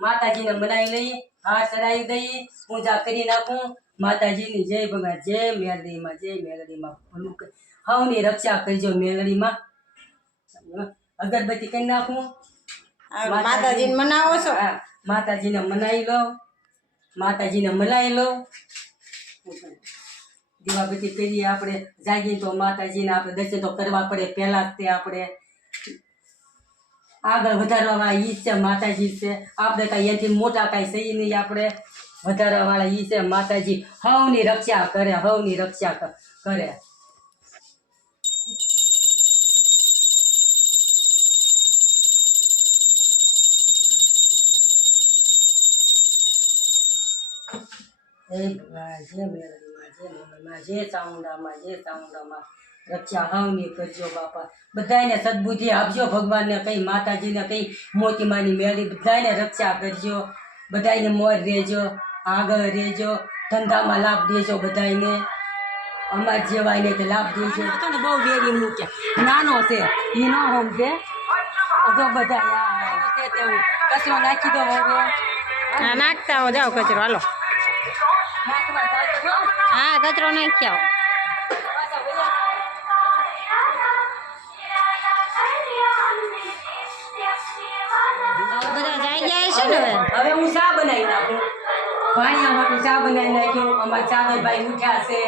માતાજીને મનાવી લઈએ હાર ચડાવી દઈએ પૂજા કરી નાખું. માતાજીની જય ભગવાન જય મેલડીમાં જય મેલડીમાં. ભલું કર- હવની રક્ષા કરજો મેલડીમાં. અગરબત્તી કરી નાખું. આ માતાજીને મનાવો છો? માતાજીને મનાવી લો માતાજીને મનાવી લો દીવાબત્તી કરીએ આપણે જાગીએ તો માતાજીને આપણે દર્શન તો કરવા પડે પહેલા જ તે આપણે આગળ વધારવા વાળા ઈ છે, માતાજી છે. આપણે કાંઈ એથી મોટા કાંઈ સહી નહીં આપણે. વધારવા વાળા ઈ છે, માતાજી. હવની રક્ષા કરે, હવની રક્ષા કરે. જય મેલડીમાં જય મેલડીમાં જય ચામુંડામાં જય ચામુંડામાં રક્ષા હવની કરજો બાપા. બધાને સદબુદ્ધિ આપજો ભગવાનને કઈ માતાજીને કઈ મોતીમાની મેળી બધાને રક્ષા કરજો. બધાને મોર રહેજો આગળ રહેજો ધંધામાં લાભ દેજો બધાને અમાર જેવાને કે લાભ દેજો. બહુ વેરી મૂક્યા નાનો છે એ ન સમજે. જો બધા કચરો નાખી દો હવે. નાખતા હો જાઓ કચરો હાલો. હા કચરો નાખી આવો. હું ચા બનાવી નાખું. ભાણિયા માટે ચા બનાવી નાખ્યો. અમારા ચાવલભાઈ ઉઠ્યા છે.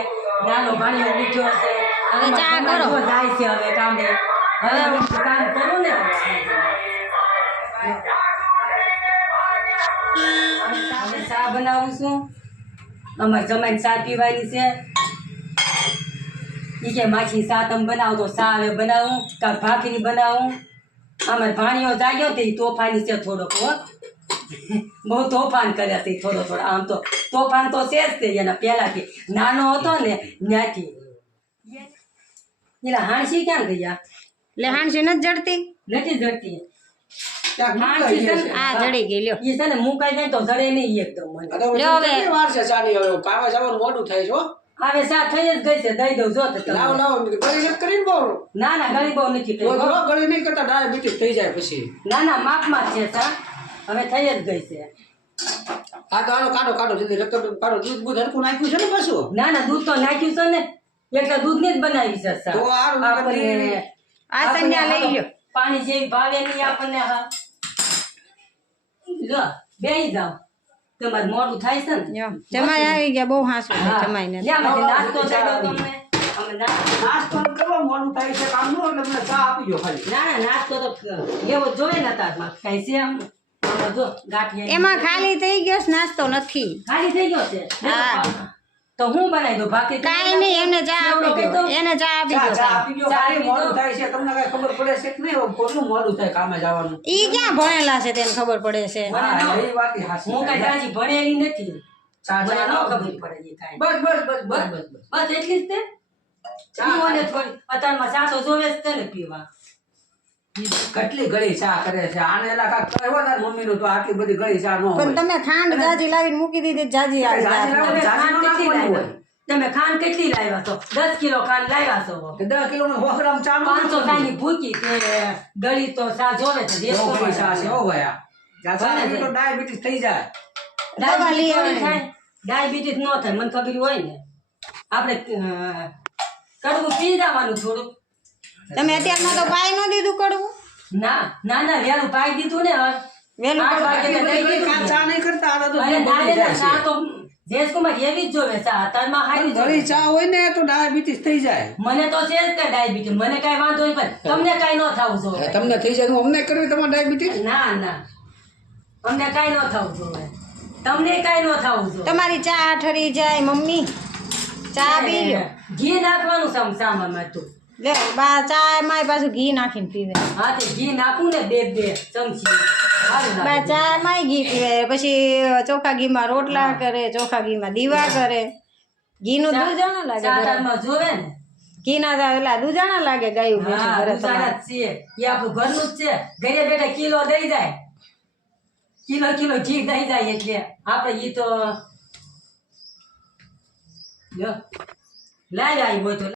નાનો ભાણિયો ઉઠ્યો છે. હવે ચા કરો. જાય છે હવે કામે. હવે હું કામ કરું ને. ચા બનાવું છું. અમારે જમાઈને ચા પીવાની છે. ઈ કે માછી ચા તમે બનાવો તો ચા હવે બનાવું. કાં ભાખરી બનાવું. અમારે ભાણીઓ જાગ્યો તે તોફાની છે થોડોક હો. બહુ તોફાન કર્યા હતી થોડો થોડો. આમ તો તોફાન તો છે જ તે એના પહેલાંથી નાનો હતો ને ત્યાંથી. એટલે હાણસી ક્યાં ગયા એટલે હાણસી નથી જડતી? નથી જડતી. હાંસી છે ને? આ જડી ગઈ લ્યો. એ છે ને મુકાઈ જાય તો જડે નહીં એકદમ મને. લ્યો હવે. વાર છે ચાની હવે? કામે જવાનું મોડું થાય છે હવે સા થઈ જ ગઈ છે દઈ દઉં જો લાવ લાવ ગળી નથી કરીને બહુ. ના ના ગરીબ બહુ નથી ગળી નહીં કરતા ડાયાબિટીસ થઈ જાય પછી. ના ના માપમાં છે સા. હવે થઈ જ ગઈ છે. આ તો આનો કાઢો કાઢો જલ્દી રક્ત કાઢો. દૂધ બૂધ હરખું નાખ્યું છે ને પાછું? ના ના દૂધ તો નાખ્યું છે ને. એટલે દૂધની જ બનાવી છે તો આ સંજ્ઞા લઈ લ્યો. પાણી જેવી ભાવે નહીં આપણને હા. જો બેહી જાઓ. તમારે મોડું થાય છે ને. જમાઈ આવી ગયા બહુ હાસું છે જમાઈને. નાસ્તો ચાલો તમને. અમે નાસ્તો મોડું થાય છે કામ નો એટલે મને ચા આપી દો ખાલી. ના ના નાસ્તો તો લેવો જોઈએ ને તારમાં. કઈ છે આમ. એમાં ખાલી થઈ ગયો નાસ્તો નથી. ખાલી થઈ ગયો છે? હા. તો હું બનાવી દઉં? બાકી કાઈ નહીં એને ચા આપી દો. એને ચા આપી દો. ચા આપી દો. દો. મોડું થાય છે. તમને કઈ ખબર પડે છે કે નહીં? કેટલું મોડું થાય કામે જવાનું? ઈ ક્યાં ભણેલા છે તેને ખબર પડે છે. હા એ વાત હાસી હું કઈ તાજી ભણેલી નથી. ચા ચા ન ખબર પડે કાંઈ. બસ બસ બસ બસ. બસ બસ. બસ એટલી જ તે? ચા મને થોડી. અત્યારમાં ચા તો જોવે જ છે ને પીવા. કેટલી ગળી ચા કરે છે? આને એલા કાંઈક કહેવો તાર મમ્મીનું તો આટલી બધી ગળી ચા નો પણ તમે ખાંડ જાજી લાવીને મૂકી દીધી જાજી આવી જાજી જાય. તમે ખાંડ કેટલી લાવ્યા તમે ખાંડ કેટલી લાવ્યા છો? દસ કિલો ખાંડ લાવ્યા છો કે દસ કિલો નો ગ્રામ ચા નો ચા ની ભૂકી તે ગળી તો ચા જોવે છે ચા છે હો ભાઈ તો ડાયાબિટીસ થઈ જાય. દવા લઈ ડાયાબિટીસ ન થાય મને ખબર હોય ને. આપણે કડવું પી જવાનું થોડુંક. તમે અત્યારમાં તો પાઈ ન દીધું કડવું? ના ના ના વેલું પાઈ દીધું ને. વેલું ચા નહીં કરતા આ તો અરે દાદા જાય ચા તો જયેશકુમાર એવી જ જોવે ચા અત્યારમાં હારી જોવે. ચા હોય ને તો ડાયાબિટીસ થઈ જાય. મને તો છે જ કે ડાયાબિટીસ મને કાંઈ વાંધો નહીં પણ તમને કાંઈ ન થવું જોઈએ તમને થઈ જાય અમને કરવી તમારે ડાયાબિટીસ? ના ના. અમને કાંઈ ન થવું જોઈએ તમને કાંઈ ન થવું જોઈએ તમારી ચા ઠરી જાય મમ્મી. ચા પી ઘી નાખવાનું સમ સામામાં તું લે બા ચા એમાંય પાછું ઘી નાખીને પીવે હા તે ઘી નાખું ને બે બે ચમચી. બા. ચા એમાંય ઘી પીવે. પછી ચોખા ઘી માં રોટલા કરે ચોખા ઘી માં દીવા કરે. ઘીનું ચા- દૂધાણા લાગે જોવે ને? ઘીના તા એટલે દૂધાણા લાગે ગાયું ભેંસું છે. એ આપણું ઘરનું જ છે. ઘરે બેઠા કિલો દઈ જાય. કિલો કિલો ઘી દઈ જાય એટલે. આપણે ઈ તો લાઈ આવી હોય તો.